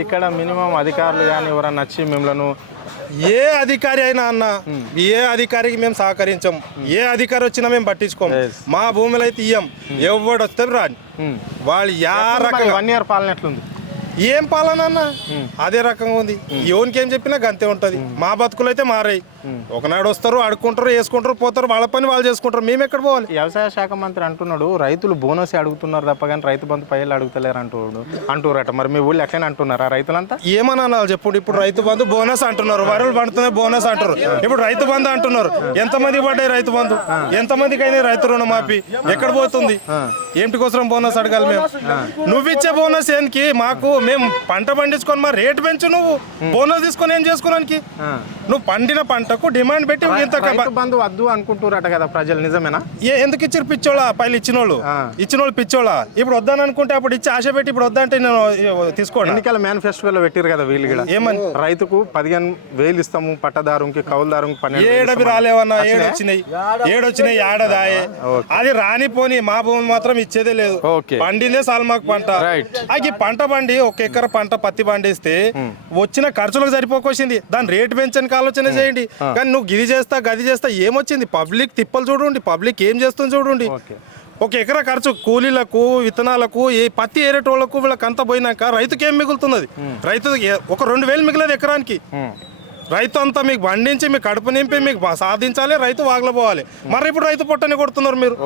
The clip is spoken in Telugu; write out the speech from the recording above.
ఇక్కడ మినిమం అధికారులు కానీ ఎవరన్నా వచ్చి మిమ్మల్ని ఏ అధికారి అయినా అన్న ఏ అధికారికి మేము సహకరించాం. ఏ అధికారి వచ్చినా మేము పట్టించుకోం. మా భూములు అయితే ఇయ్యం. ఎవడు వస్తే రాని వాళ్ళు రకంగా 1 year పాలన ఎట్లుంది? ఏం పాలన అన్న అదే రకంగా ఉంది. ఎవరికి ఏం చెప్పినా గంతే ఉంటది. మా బతుకులు అయితే మారాయి. ఒకనాడు వస్తారు, అడుక్కుంటారు, వేసుకుంటారు, పోతారు, వాళ్ళ పని వాళ్ళు చేసుకుంటారు. మేము ఎక్కడ పోవాలి? వ్యవసాయ శాఖ మంత్రి అంటున్నాడు రైతులు బోనస్ అడుగుతున్నారు తప్ప కానీ రైతు బంధు పైలు అడుగుతలేరు అంటున్నారట. మరి మీ ఊళ్ళో ఎట్లనే అంటున్నారా రైతులంతా? ఏమని అనాలి చెప్పండి. ఇప్పుడు రైతు బంధు బోనస్ అంటున్నారు, వరలు పండుతున్నాయి బోనస్ అంటారు. ఇప్పుడు రైతు బంధు అంటున్నారు. ఎంతమందికి పడ్డాయి రైతు బంధు? ఎంతమందికి అయినా రైతు రుణమాఫీ ఎక్కడ పోతుంది? ఏంటి కోసం బోనస్ అడగాలి మేము? నువ్వు ఇచ్చే బోనస్ ఏంటి మాకు? మేము పంట పండించుకొని మా రేటు పెంచు. నువ్వు బోనస్ తీసుకొని ఏం చేసుకోవడానికి? నువ్వు పండిన పంటకు డిమాండ్ పెట్టి బంధు వద్దు అనుకుంటున్నారట కదా ప్రజలు, నిజమేనా? ఎందుకు ఇచ్చారు పిచ్చోళ్ళ? పైలు ఇచ్చినోళ్ళు పిచ్చోళ్ళ. ఇప్పుడు వద్దని అనుకుంటే అప్పుడు ఇచ్చి ఆశ పెట్టి ఇప్పుడు వద్దంటే నేను తీసుకోండి. ఎన్నికల మేనిఫెస్టోలో పెట్టారు కదా వీళ్ళు కూడా. ఏమని? రైతుకు 15,000 ఇస్తాము, పట్టదారుకి కౌలుదారుకి 12,000. ఏడవి రాలేవన్నా? ఏడొచ్చినాయి ఏడదాయే. అది రానిపోని మా భూమి మాత్రం ఇచ్చేదే లేదు. పండిందే సాల్మాకు పంట. ఈ పంట పండి 1 ఎకర పంట పత్తి పండిస్తే వచ్చిన ఖర్చులకు సరిపోకొచ్చింది. దాని రేటు పెంచడానికి ఆలోచన చేయండి. కానీ నువ్వు గిది చేస్తా గది చేస్తా ఏమొచ్చింది? పబ్లిక్ తిప్పలు చూడండి, పబ్లిక్ ఏం చేస్తుంది చూడండి. 1 ఎకరా ఖర్చు కూలీలకు, విత్తనాలకు, ఏ పత్తి ఏరేటోళ్లకు వీళ్ళకి అంతా పోయినాక రైతుకి ఏం మిగులుతున్నది? రైతు ఒక 2,000 మిగిలేదు ఎకరానికి. రైతు అంతా మీకు పండించి మీకు కడుపు నింపి మీకు సాధించాలి, రైతు వాగలపోవాలి. మరి ఇప్పుడు రైతు పొట్టని కొడుతున్నారు మీరు.